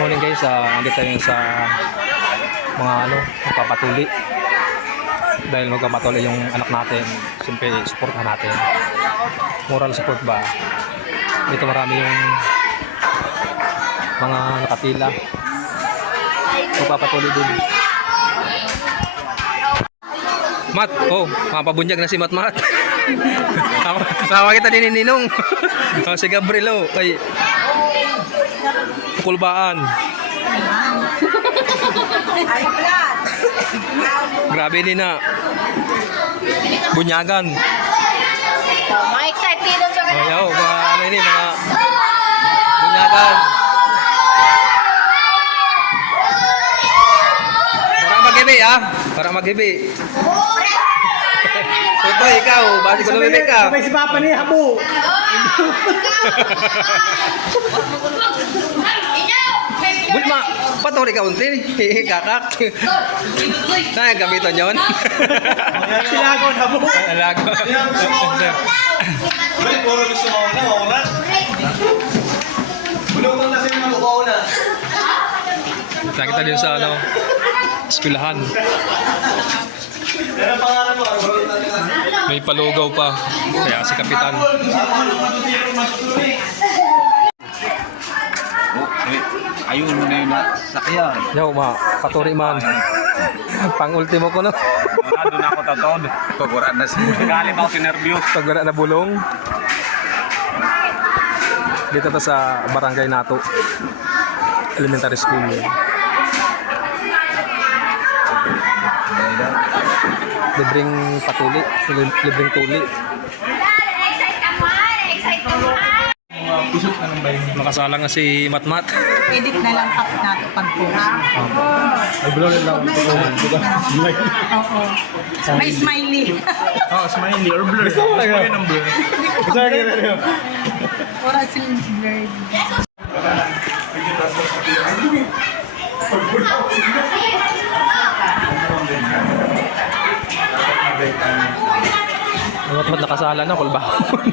Morning guys, andito tayo sa mga magpapatuli. Dahil magpapatuli yung anak natin, siyempre support na natin. Moral support ba? Dito marami yung mga nakapila. Magpapatuli din. Mat, mapabunyag na si Mat. Nakakita din ni Ninong. Si Gabriel, ay Kulbaan. Grabe din na. Bunyagan. Mga excited sa Ayaw, mga ini, mga bunyagan. Para mag-ibi, para mag-ibi. Tutoy, ikaw, basi ko lumibig ka. Sabay si Papa ni Habo. Bulma, paturi ka unti. Kakak. Saan yung gamitan yun? Silagon, Habo. Alago. Puro gusto mo na, oras. Bulong na sa'yo ng upaw na. Nakita din sa eskwelahan. Yan ang pangalan mo. May palugaw pa. Kaya si Kapitan. Ayun mo na yung sakyan. Yo, paturi man. Pang-ultimo ko na. Doon ako tatod. Paguraan na siya. Galing ako sinervyos. Pag wala na bulong. Dito pa sa Barangay Nato Elementary School. Libreng patuli, libreng tuli. Makasalang nga si Matmat. edit na lang up nato pag-post. Ay, bulo lang ito. Oo. May smiley. Smiley or blur. Gusto mo talaga ng blur. Gusto mo talaga. Ora silang blurred. Matmat nakasala na, kulbahon.